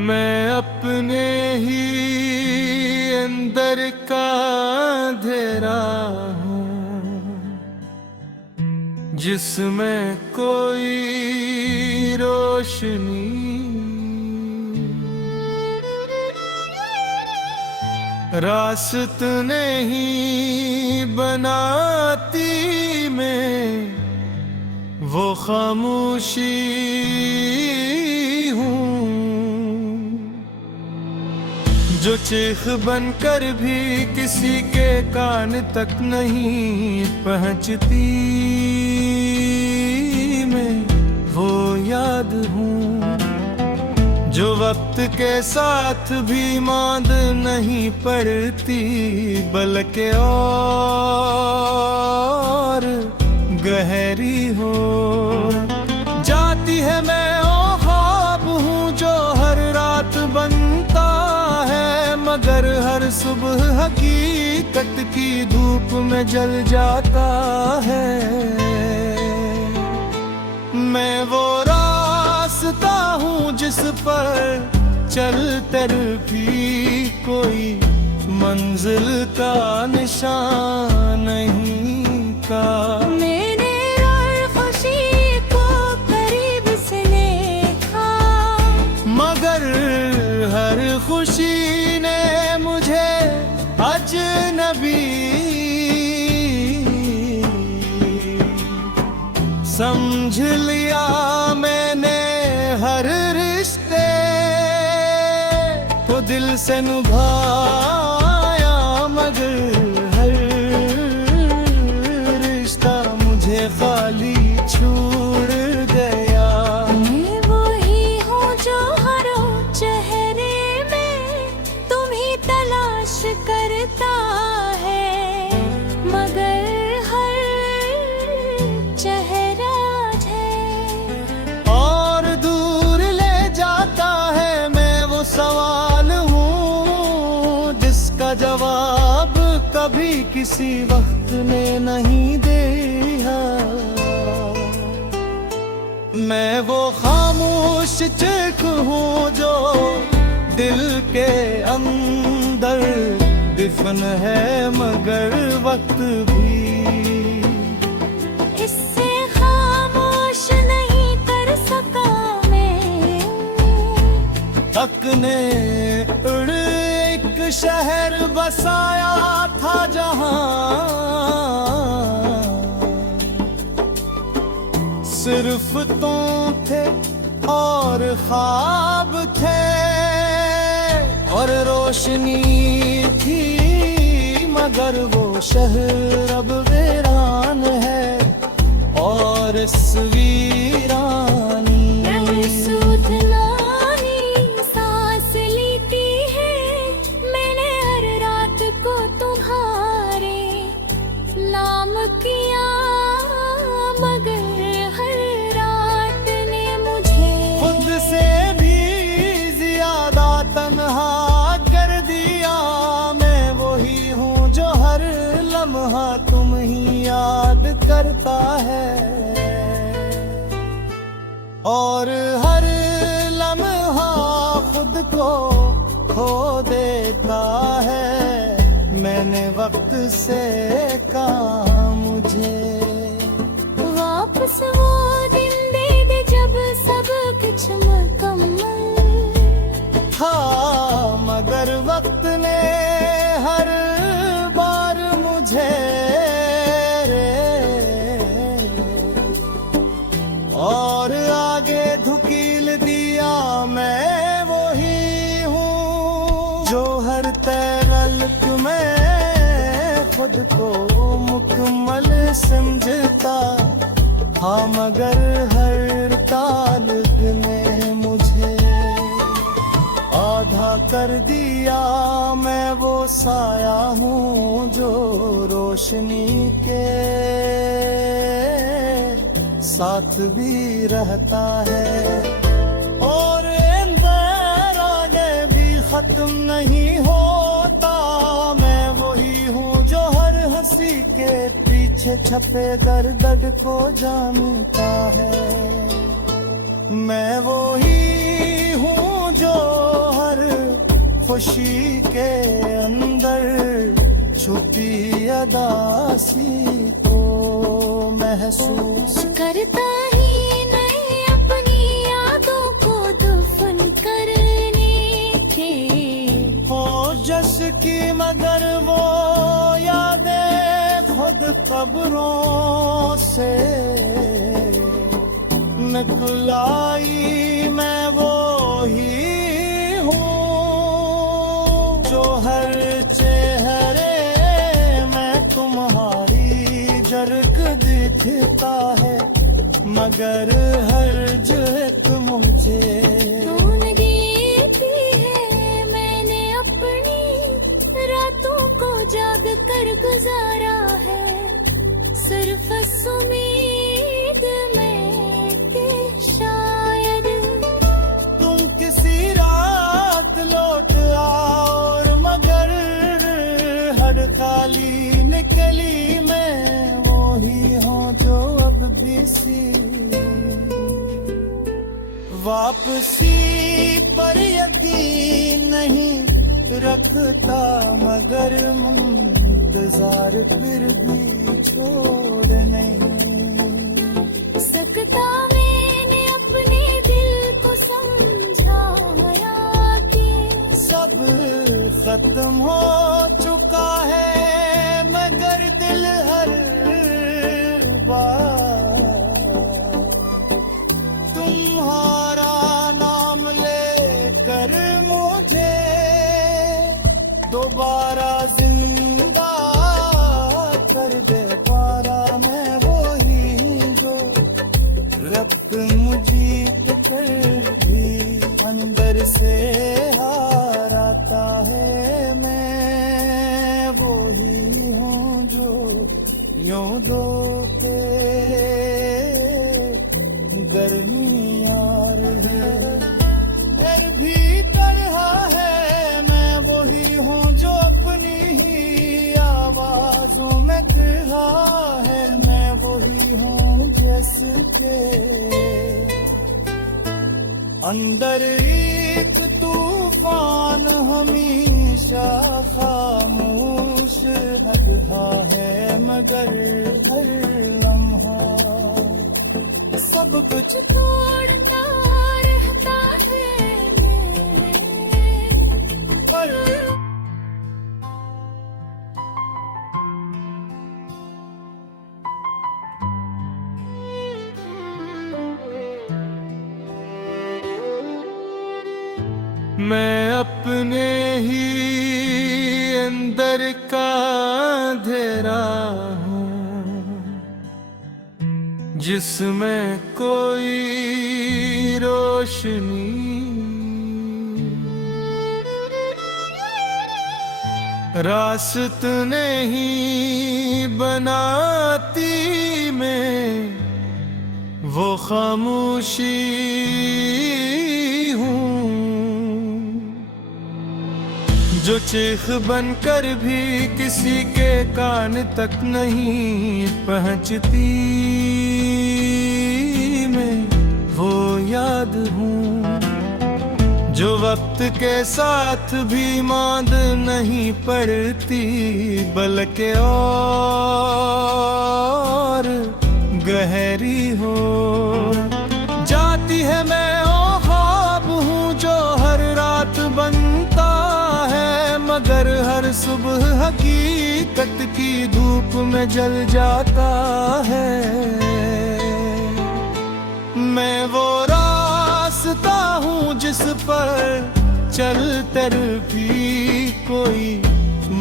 मैं अपने ही अंदर का अंधेरा हूँ, जिसमें कोई रोशनी रास्त नहीं बनाती मैं, वो खामोशी हूँ जो चीख बनकर भी किसी के कान तक नहीं पहुँचती। मैं वो याद हूँ जो वक्त के साथ भी मांद नहीं पड़ती, बल्कि और गहरी हो जाती है। मैं वो ख्वाब हूँ जो हर रात बनता है, मगर हर सुबह हकीकत की धूप में जल जाता है। मैं वो रास्ता हूँ जिस पर चल कर भी कोई मंजिल का निशान नहीं का। मैंने हर खुशी को करीब से देखा, मगर हर खुशी ने मुझे अजनबी समझ लिया। मैंने हर रिश्ते को दिल से निभाया, मगर हर रिश्ता मुझे खाली छोड़ गया। मैं वही हूँ जो हर चेहरे में तुम्ही तलाश करता है, मगर हर चेहरा और दूर ले जाता है। मैं वो सवाल हूँ जिसका जवाब कभी किसी वक्त ने नहीं दिया। मैं वो खामोश चिख हूँ जो दिल के अंदर दफन है, मगर वक्त भी इससे खामोश नहीं कर सका मैं। हक ने उड़ एक शहर बसाया था जहां सिर्फ तुम थे और ख्वाब थे और रोशनी थी, मगर वो शहर अब वीरान है और इस वीरानी सांस लेती है। मैंने हर रात को तुम्हारे नाम किया, मगर हर रात ने मुझे खुद से भी ज्यादा तन्हा कर दिया। मैं वही हूँ जो हर लम्हा तुम ही याद करता है और हर लम्हा खुद को खो देता है। मैंने वक्त से कहा मुझे वापस वो दिन दे दे जब सब कुछ मुकम्मल था, मगर वक्त ने हर बार मुझे और आगे धुकील दिया। मैं वही हूँ जो हर तलक में खुद को मुकम्मल समझता, हाँ मगर हर ताल्लुक ने मुझे आधा कर दिया। मैं वो साया हूँ जो रोशनी के साथ भी रहता है और अंधेरा भी खत्म नहीं होता। मैं वही हूँ जो हर हंसी के पीछे छपे दर्द को जानता है। मैं वही हूँ जो हर खुशी के अंदर छुपी अदासी को महसूस करता ही नहीं अपनी यादों को दफन करने के। हो जस की मगर वो यादें खुद कब्रों से निकलाई, मैं वो ही हूँ जो हर चेहरे में तुम्हारी जर्क दिखता है, मगर हर एक मुझे ढूंढती है। मैंने अपनी रातों को जाग कर गुजारा है, सिर्फ उम्मीद में कि शायद तुम किसी रात लौट आओ, और मगर हर खाली निकली मैं वो ही हूँ जो अब भी सी वापसी पर यकीन नहीं रखता, मगर इंतजार फिर भी छोड़ नहीं सकता। मैंने अपने दिल को समझाया कि सब खत्म हो चुका है, मगर दिल हर बार तुम्हारा नाम लेकर मुझे दोबारा जिंदा कर दे पारा। मैं वही जो रब्त मुझीत कर भी अंदर से हाराता है, मैं वही हूँ जो यूं दोते गर्मी आ रही फिर भी तरह है, मैं वही हूँ जो अपनी ही आवाजों में कहा है, मैं वही हूँ जिसके अंदर एक तूफान हमेशा खामोश रहा है, मगर हर लम्हा सब कुछ तोड़ता रहता है पर मैं अपने ही अंदर का अंधेरा हूँ, जिसमें कोई रोशनी रास्त नहीं बनाती, मैं वो खामोशी जो चीख बनकर भी किसी के कान तक नहीं पहुंचती, मैं वो याद हूँ जो वक्त के साथ भी मांद नहीं पड़ती, बल्कि और गहरी हो जाती है। मैं ओ ख्वाब हूँ जो हर रात बनता है, मगर हर सुबह हकीकत की धूप में जल जाता है। मैं वो रास्ता हूँ जिस पर चलते भी कोई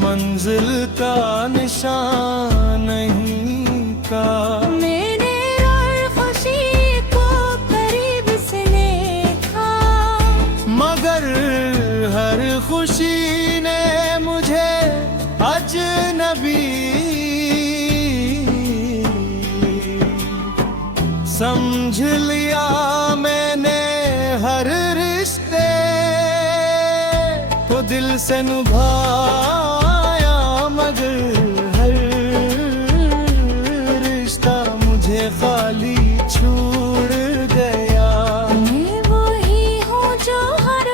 मंजिल का निशान नहीं का। मैंने हर खुशी को करीब से देखा, मगर हर खुशी ने मुझे अजनबी समझ लिया। मैंने हर रिश्ते को दिल से निभाया, मगर हर रिश्ता मुझे खाली छोड़ गया। मैं वही हूँ जो हर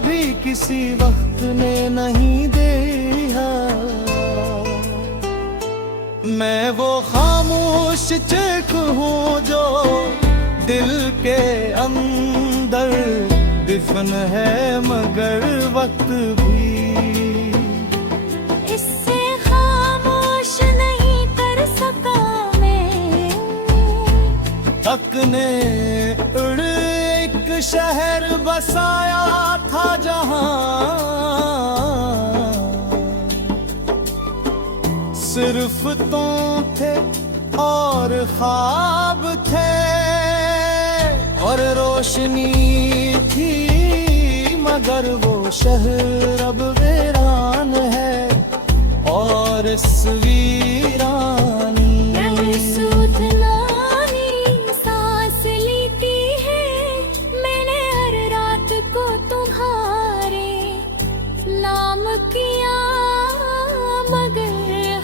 भी किसी वक्त ने नहीं दिया। मैं वो खामोश चिक हूँ जो दिल के अंदर दिफन है, मगर वक्त भी इससे खामोश नहीं कर सका मैं। तकने उड़ एक शहर बसाया था जहां सिर्फ तुम थे और ख्वाब थे और रोशनी थी, मगर वो शहर अब वीरान है और इस वीरानी सूधनानी सांस लेती है मैंने हर रात को तुम्हारे नाम किया, मगर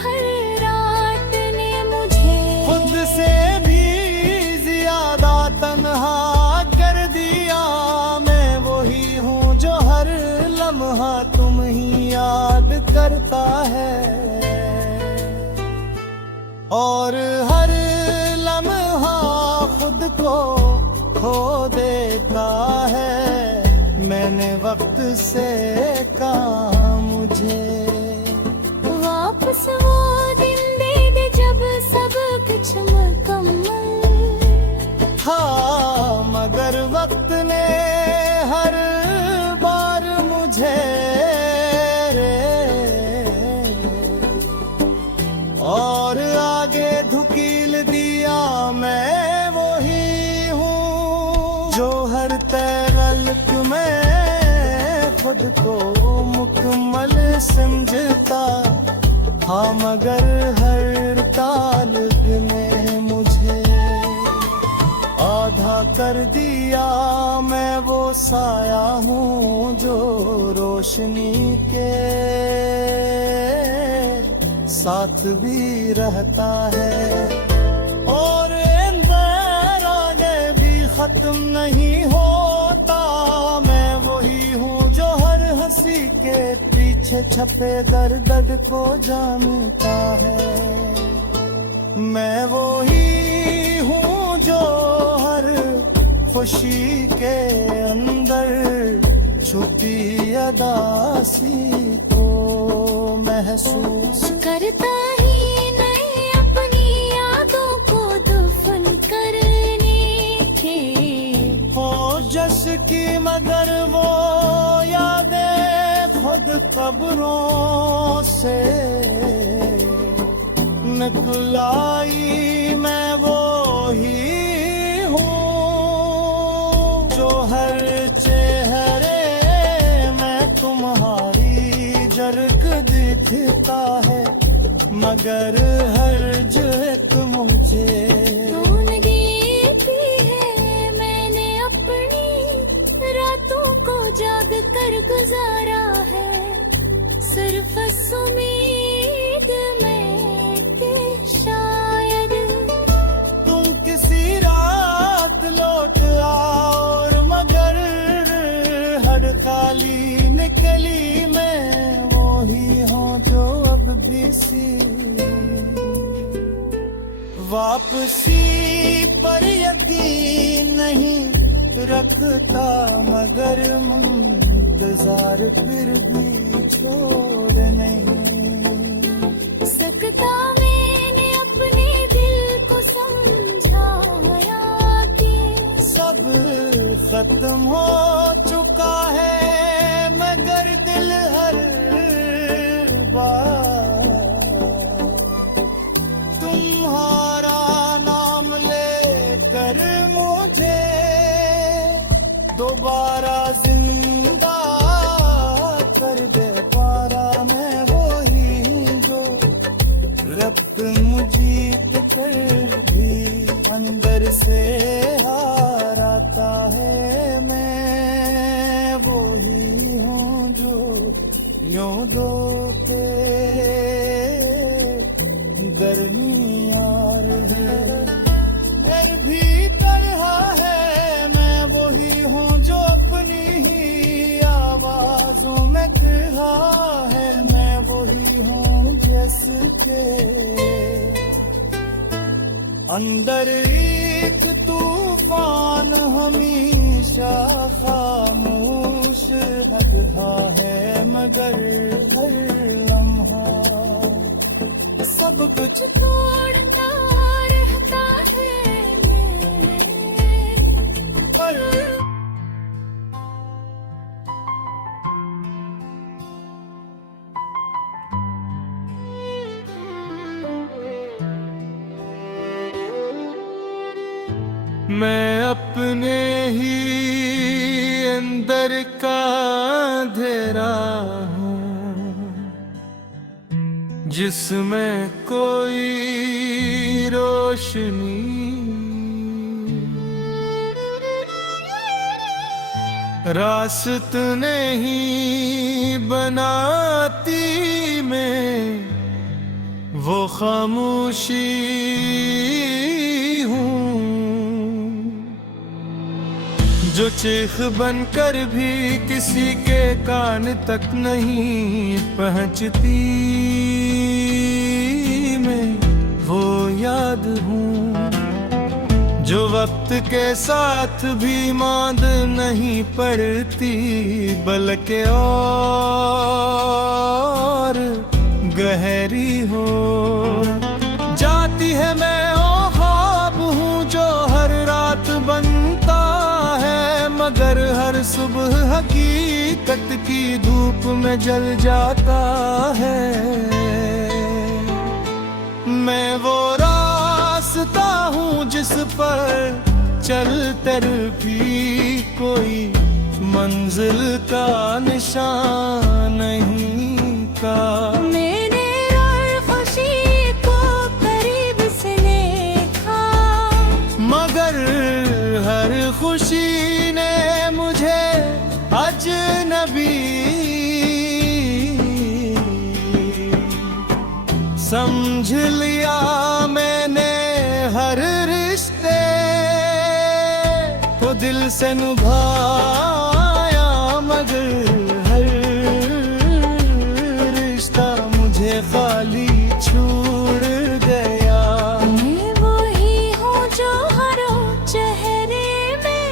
हर रात ने मुझे खुद से भी ज्यादा तन्हा कर दिया। मैं वही हूँ जो हर लम्हा तुम ही याद करता है और हर लम्हा खुद को खो देता है। मैंने वक्त से कहा मुझे वापस वो दिन दे दे जब सब कुछ मुकम्मल था, मगर वक्त ने हर बार मुझे और आगे धुकील दिया। मैं वही हूँ जो हर तलक में खुद को मुकम्मल समझता, हाँ मगर हर ताल्लुक में मुझे आधा कर दिया। मैं वो साया हूँ जो रोशनी के साथ भी रहता है और अंधेरा आगे भी खत्म नहीं होता। मैं वही हूँ जो हर हंसी के पीछे छपे दर्द को जानता है। मैं वही हूँ जो हर खुशी के अंदर छुपी अदासी को महसूस करता ही नहीं अपनी यादों को दफन करने के हो जस की, मगर वो यादें खुद कब्रों से निकल आई। मैं वो ही हूँ जो हर चेहरे में तुम्हारी झलक दिखता है, मगर हर झलक मुझे तूने दी है। मैंने अपनी रातों को जाग कर गुजारा है, सिर्फ उम्मीद में कि शायद तुम किसी रात लौट आओ, और मगर हर खाली निकली मैं वही हूँ जो अब भी सी वापसी पर यकीन नहीं रखता, मगर इंतजार फिर भी छोड़ नहीं सकता। मैंने अपने दिल को समझाया कि सब खत्म हो चुका है, मगर दिल हर बार तुम्हारा नाम लेकर मुझे दोबारा जिंदा कर दे पारा। मैं वही जो रब मुझे कर भी अंदर से हाराता है। मैं वही हूँ जो यूं दो के दरमियार है, फिर भी तरह है। मैं वही हूँ जो अपनी ही आवाज़ रहा है मैं वही हूँ जिसके अंदर एक तूफान हमेशा खामोश रहा है मगर हर लम्हा सब कुछ छोड़ता रहता है पर मैं अपने ही अंदर का अंधेरा हूँ जिसमें कोई रोशनी रास्त नहीं बनाती मैं वो खामोशी हूँ जो चीख बनकर भी किसी के कान तक नहीं पहुंचती मैं वो याद हूँ जो वक्त के साथ भी मांद नहीं पड़ती बल्कि और गहरी हो जाती है। मैं ओ ख्वाब हूँ जो हर रात बनता है मगर हर सुबह हकीकत की धूप में जल जाता है। मैं वो रास्ता हूँ जिस पर चल कर भी कोई मंजिल का निशान नहीं का मेरे और खुशी को करीब से देखा मगर हर खुशी ने मुझे अजनबी समझ लिया। मैंने हर रिश्ते को दिल से निभाया मगर हर रिश्ता मुझे खाली छोड़ गया। मैं वही हूँ जो हर चेहरे में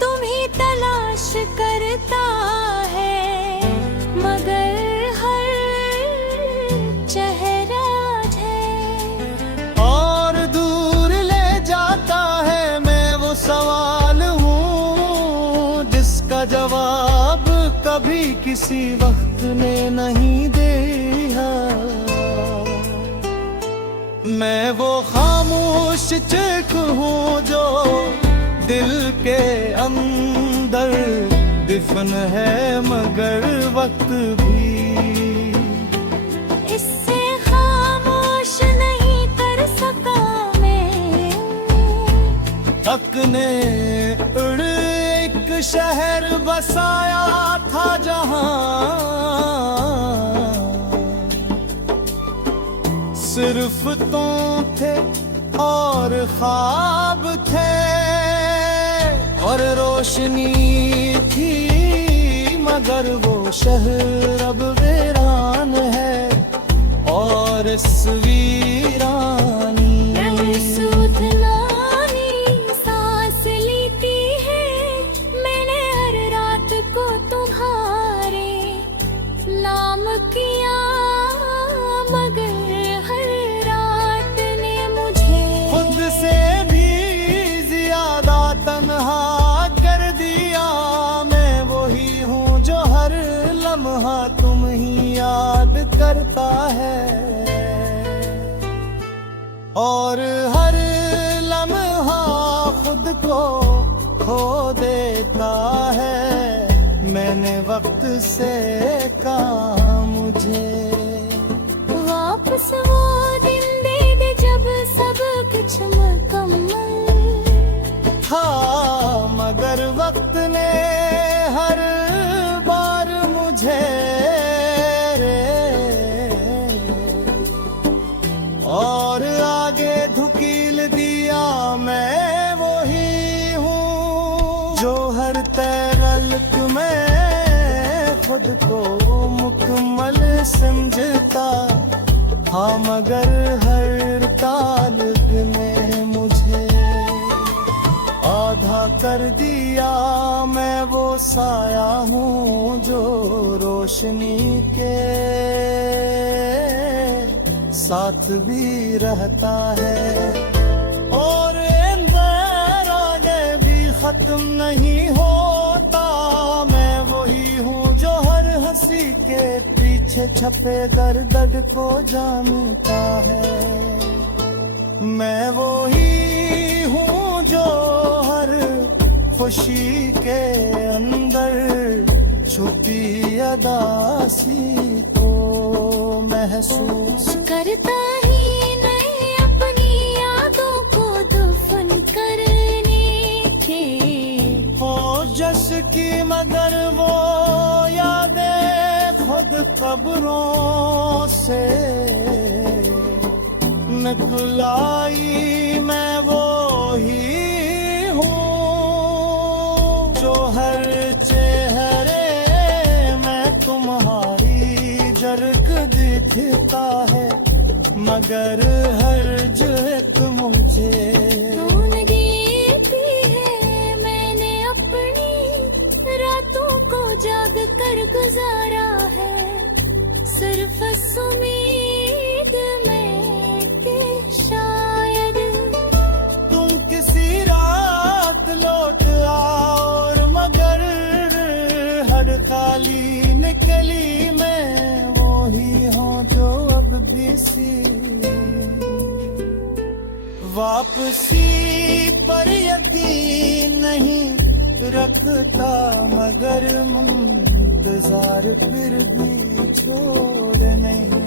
तुम्ही तलाश करता है मगर हर चेहरा है और दूर ले जाता है। मैं वो सवाल हूँ जिसका जवाब कभी किसी वक्त ने नहीं दिया। मैं वो खामोश चिख हूँ जो दिल के अंदर दिफन है मगर वक्त भी इससे खामोश नहीं कर सका मैं। हक ने उड़ एक शहर बसाया था जहां सिर्फ तुम थे और ख्वाब थे और रोशनी थी मगर वो शहर अब वीरान है और इस वीरानी सुधनानी सांस लेती है मैंने हर रात को तुम्हारे नाम किया मगर हर रात ने मुझे खुद से भी ज्यादा तन्हा कर दिया। मैं वही हूँ जो हर लम्हा तुम ही याद करता है और हर लम्हा खुद को खो देता है। मैंने वक्त से कहा मुझे वापस वो दिन दे दे जब सब कुछ मुकम्मल था मगर वक्त ने हर बार मुझे और आगे धुकील दिया। मैं वही हूँ जो हर तलक में खुद को मुकम्मल समझता, हाँ मगर हर ताल ने मुझे आधा कर दिया। मैं वो साया हूँ जो रोशनी के साथ भी रहता है, और अंधेरा भी खत्म नहीं होता। मैं वही हूँ जो हर हंसी के पीछे छपे दर्द को जानता है। मैं वही हूँ जो हर खुशी के अंदर छुपी अदासी को महसूस करता ही नहीं अपनी यादों को दफन करने के। हो जस की मगर वो यादें खुद कब्रों से निकलाई। मैं वो ही हूँ जो हर चेहरे में तुम्हारी जर्क दिखता है, मगर हर झलक मुझे रोनगी भी है। मैंने अपनी रातों को जाग कर गुजारा है, सिर्फ उम्मीद में कि शायद तुम किसी रात लौट आओ, और मगर हर खाली निकली मैं वही हूँ जो अब भी सी वापसी पर यकीन नहीं रखता, मगर इंतजार फिर भी छोड़ नहीं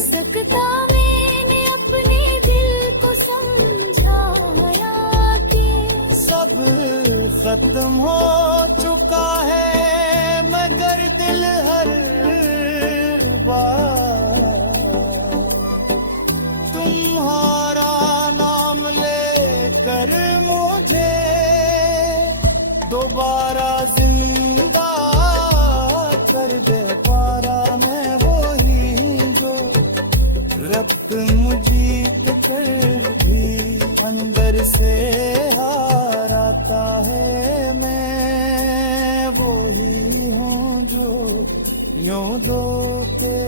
सकता। मैंने अपने दिल को समझाया कि सब खत्म हो चुका है, मगर दिल हर बार तुम्हारा नाम लेकर मुझे दोबारा जिंदा कर दे पारा। मैं वही जो रब्त मुझीत कर भी अंदर से हाराता है। मैं वही हूँ जो यूं दो के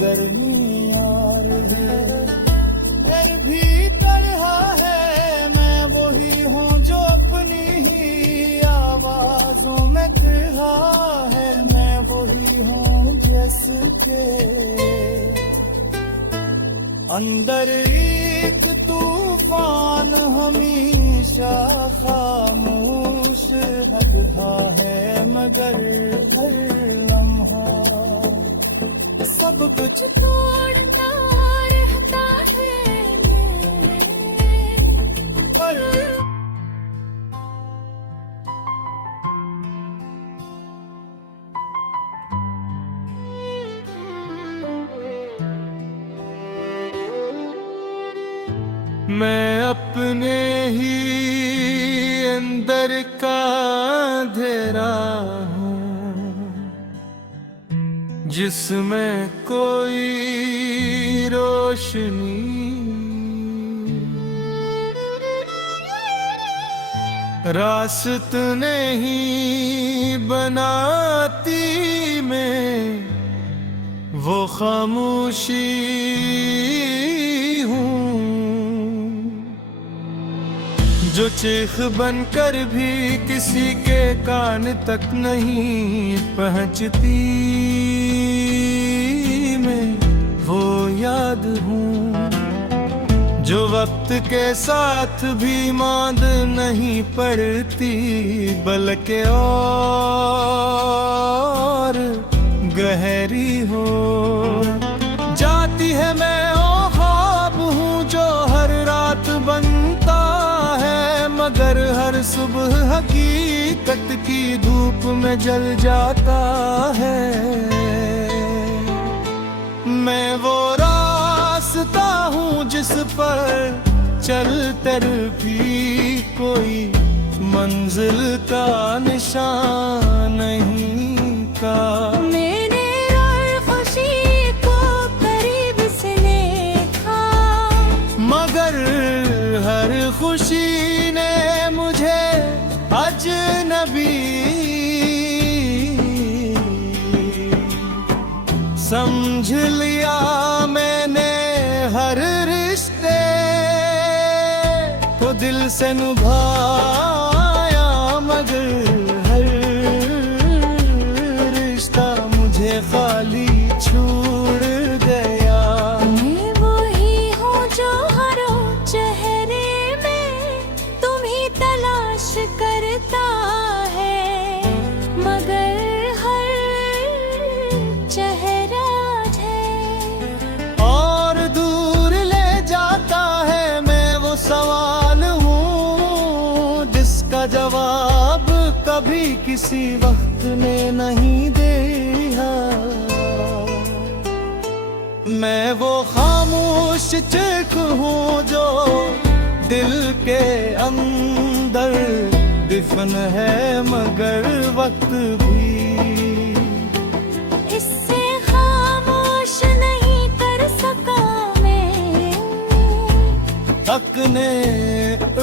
गर्मी आ रही फिर भी तरह है। मैं वही हूँ जो अपनी ही आवाजों में कहा है। मैं वही हूँ जिसके अंदर एक तूफान हमेशा खामोश रहा है, मगर हर लम्हा सब कुछ छोड़ता रहता है पर मैं अपने ही अंदर का अंधेरा हूँ, जिसमें कोई रोशनी रास्त नहीं बनाती। मैं वो खामोशी हूँ जो चीख बनकर भी किसी के कान तक नहीं पहुंचती। मैं वो याद हूँ जो वक्त के साथ भी मांद नहीं पड़ती, बल्कि और गहरी हो जाती है। मैं ओ ख्वाब हूँ जो हर रात बनता है, मगर हर सुबह हकीकत की धूप में जल जाता है। मैं वो रास्ता हूँ जिस पर चल कर भी कोई मंजिल का निशान नहीं का। मैंने और खुशी को करीब से देखा, मगर हर खुशी ने मुझे अजनबी समझ लिया। मैंने हर रिश्ते को दिल से निभाया, मगर हर रिश्ता मुझे खाली छोड़ गया। मैं वही हूँ जो हर चेहरे में तुम्ही तलाश करता है, मगर हर चेहरा है और दूर ले जाता है। मैं वो सवाल हूँ जिसका जवाब कभी किसी वक्त ने नहीं दिया। मैं वो खामोश चिक हूँ जो दिल के अंदर दफन है, मगर वक्त भी इससे खामोश नहीं कर सका मैं। हक ने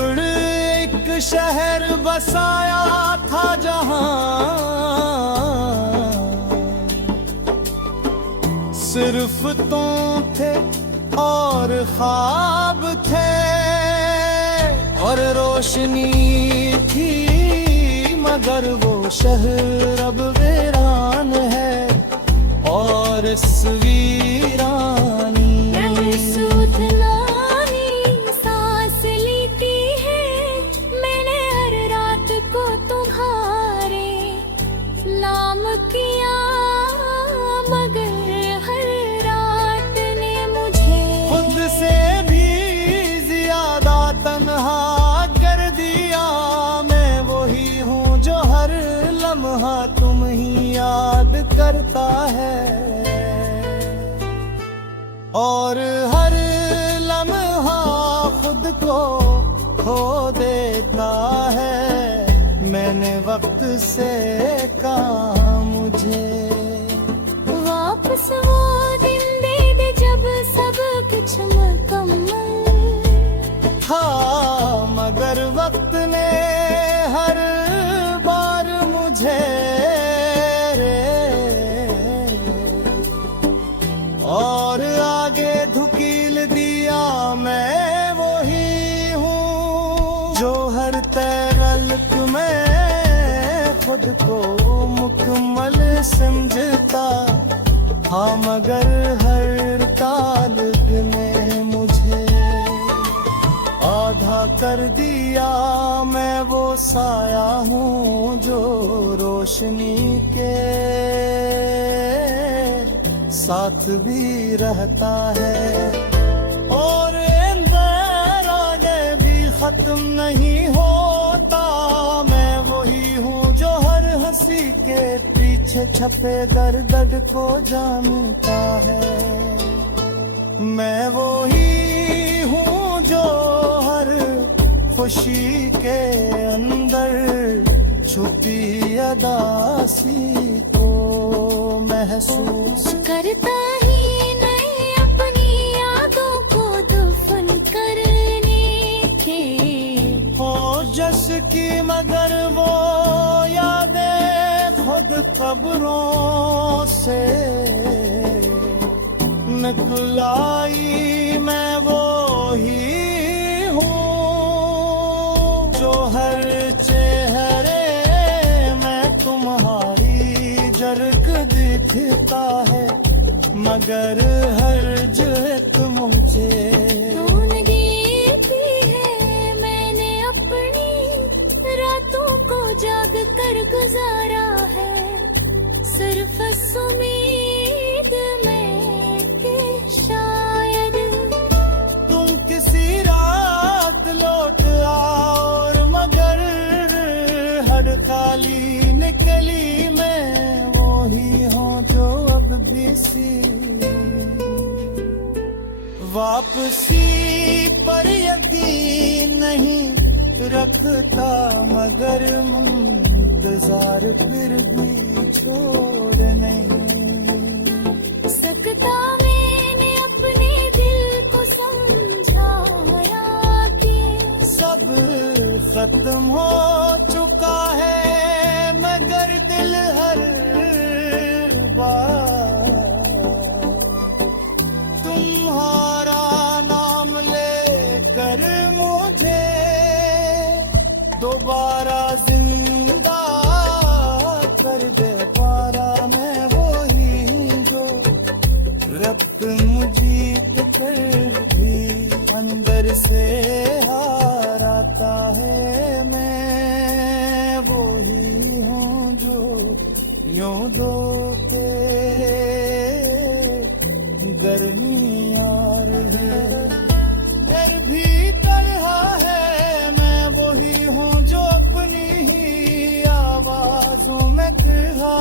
उड़ एक शहर बसाया था जहां सिर्फ तुम थे और ख्वाब थे और रोशनी थी, मगर वो शहर अब वीरान है और इस वीरानी सुधनानी सांस लेती है। मैंने हर रात को तुम्हारे नाम किया, मगर हर रात ने मुझे खुद से भी ज्यादा तन्हा कर दिया। मैं वही हूँ जो हर लम्हा तुम ही याद करता है और हर लम्हा खुद को खो देता है। मैंने वक्त से कहा मुझे वापस वो दिन दे दे जब सब कुछ मुकम्मल था, मगर वक्त ने हर बार मुझे और आगे धुकील दिया। मैं वही हूँ जो हर तलक में खुद को मुकम्मल समझता। हाँ, मगर हर तालक ने मुझे आधा कर दिया। मैं वो साया हूँ जो रोशनी के साथ भी रहता है और अंदर आगे भी खत्म नहीं होता। मैं वही हूँ जो हर हंसी के पीछे छपे दर्द को जानता है। मैं वही हूँ जो हर खुशी के अंदर छुपी अदासी को महसूस करता ही नहीं अपनी यादों को दफन करने के। हो जस की मगर वो यादें खुद कब्रों से निकल आई। मैं वो ही हूँ जो हर चेहरे में तुम्हारी झलक दिखता है, मगर हर झलक मुझे की है। मैंने अपनी रातों को जाग कर गुजारा है, सिर्फ उम्मीद में कि शायद तुम किसी रात लौट आओ। और मगर हड़ताली निकली मैं वही हूँ जो अब भी सी वापसी पर यकीन नहीं रखता मगर इंतजार फिर भी छोड़ नहीं सकता। मैंने अपने दिल को समझाया कि सब खत्म हो चुका है मगर दिल हर बार तुम्हारा नाम लेकर मुझे दोबारा जिंदा कर दे पारा। मैं वही जो रब्त मुझीत कर भी अंदर से हाराता है। मैं वही हूँ जो यूं दो के गर्मी यार है फिर भी तरह है। मैं वही हूँ जो अपनी ही आवाजों में कहा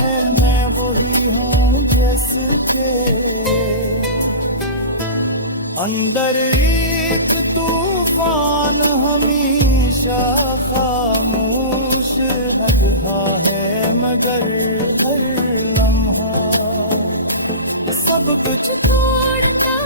है। मैं वही हूँ जिसके अंदर एक तूफान हमेशा खामोश रहा है मगर हर लम्हा सब कुछ छोड़ता